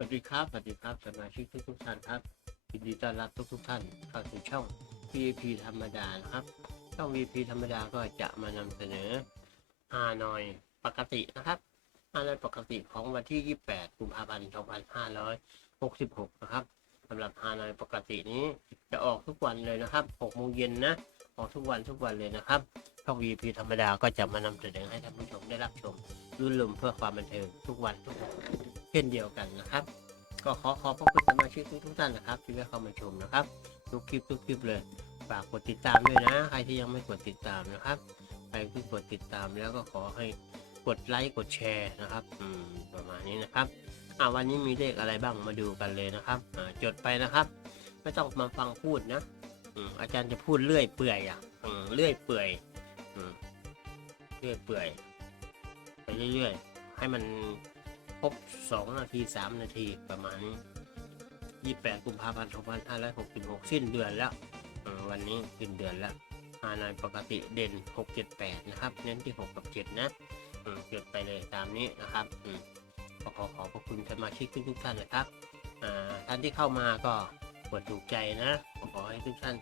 สวัสดีครับ สวัสดีครับ สมาชิกทุกทุกท่านครับยินดีต้อนรับทุกทุกท่านเข้าสู่ช่อง VIP ธรรมดานะครับ ช่อง VIP ธรรมดาก็จะมานำเสนอฮานอยปกตินะครับฮานอยปกติของวันที่ 28 กุมภาพันธ์ 2566 นะครับสำหรับฮานอยปกตินี้จะออกทุกวันเลยนะครับ6โมงเย็นนะ ออกทุกวันทุกวันเลยนะครับ ช่อง VIP ธรรมดาก็จะมานำเสนอให้ท่านผู้ชมได้รับชมรุ่นลมเพื่อความบันเทิงทุกวันทุกวัน เช่นเดียวกันนะครับ ก็ขอขอบพระคุณสมาชิกทุกท่านนะครับ ที่ได้เข้ามาชมนะครับ ทุกคลิปทุกคลิปเลยฝากกดติดตามด้วยนะ ใครที่ยังไม่กดติดตามนะครับ ใครที่กดติดตามแล้วก็ขอให้กดไลค์กดแชร์นะครับอืมประมาณนี้นะครับอ่าวันนี้มีเลขอะไรบ้างมาดูกันเลยนะครับอ่าจดไปนะครับ ไม่ต้องมาฟังพูดนะอืมอาจารย์จะพูดเรื่อยเปื่อยอะอืมเรื่อยเปื่อยอืมเรื่อยเปื่อยไปเรื่อยๆให้มัน ครบ 2 นาที 3 นาทีประมาณนี้ 28 กุมภาพันธ์ 2566 สิ้นเดือนแล้ว วันนี้สิ้นเดือนแล้วฮานอยปกติเด่น 678 นะครับ เน้นที่ 6 กับ 7 นะจดไปเลยตามนี้นะครับอขอขอขอบพระคุณสมาชิกทุกท่านนะครับท่านที่เข้ามาก็กดถูกใจนะขอขอให้ทุกท่าน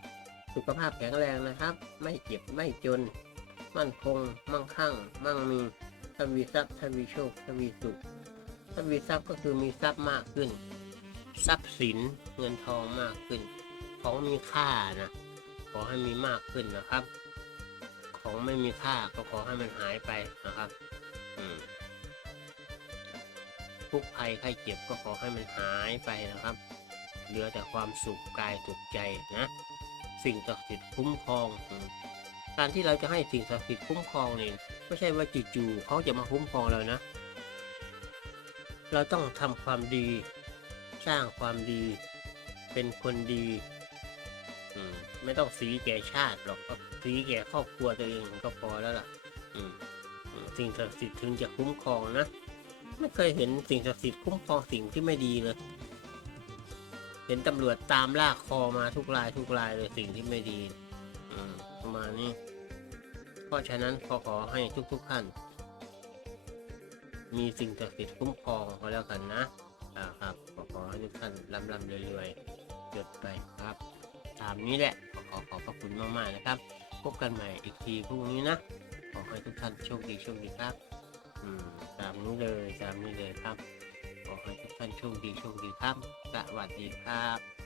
สุขภาพแข็งแรงนะครับ ไม่เจ็บไม่จน มั่นคง มั่งคั่ง มั่งมีทวีทรัพย์ทวีโชคทวีสุข ถ้ามีทรัพย์ก็คือมีทรัพย์มากขึ้น ทรัพย์สินเงินทองมากขึ้น ของมีค่านะขอให้มีมากขึ้นนะครับ ของไม่มีค่าก็ขอให้มันหายไปนะครับทุกภัยไข้เจ็บก็ขอให้มันหายไปนะครับ เหลือแต่ความสุขกายสุขใจนะ สิ่งศักดิ์สิทธิ์คุ้มครอง การที่เราจะให้สิ่งศักดิ์สิทธิ์คุ้มครองนี่ไม่ใช่ว่าจู่ๆเขาจะมาคุ้มครองเรานะ เราต้องทำความดี สร้างความดี เป็นคนดีอืมไม่ต้องสีแก่ชาติหรอกก็สีแก่ครอบครัวตัวเองก็พอแล้วล่ะ อืมสิ่งศักดิ์สิทธิ์ถึงจะคุ้มครองนะไม่เคยเห็นสิ่งศักดิ์สิทธิ์คุ้มครองสิ่งที่ไม่ดีเลย เห็นตำรวจตามลากคอมาทุกรายทุกรายเลยสิ่งที่ไม่ดี อืมประมาณนี้เพราะฉะนั้นขอขอให้ทุกๆท่าน มีสิ่งศักดิ์สิทธิ์คุ้มครองก็แล้วกันนะอ่าครับขอขอให้ทุกท่านร่ำร่ำรวยๆจดไปครับ ตามนี้แหละขอขอขอบพระคุณมากๆนะครับ พบกันใหม่อีกทีพรุ่งนี้นะขอให้ทุกท่านโชคดีโชคดีครับอืมตามนี้เลยตามนี้เลยครับขอให้ทุกท่านโชคดีโชคดีครับสวัสดีครับ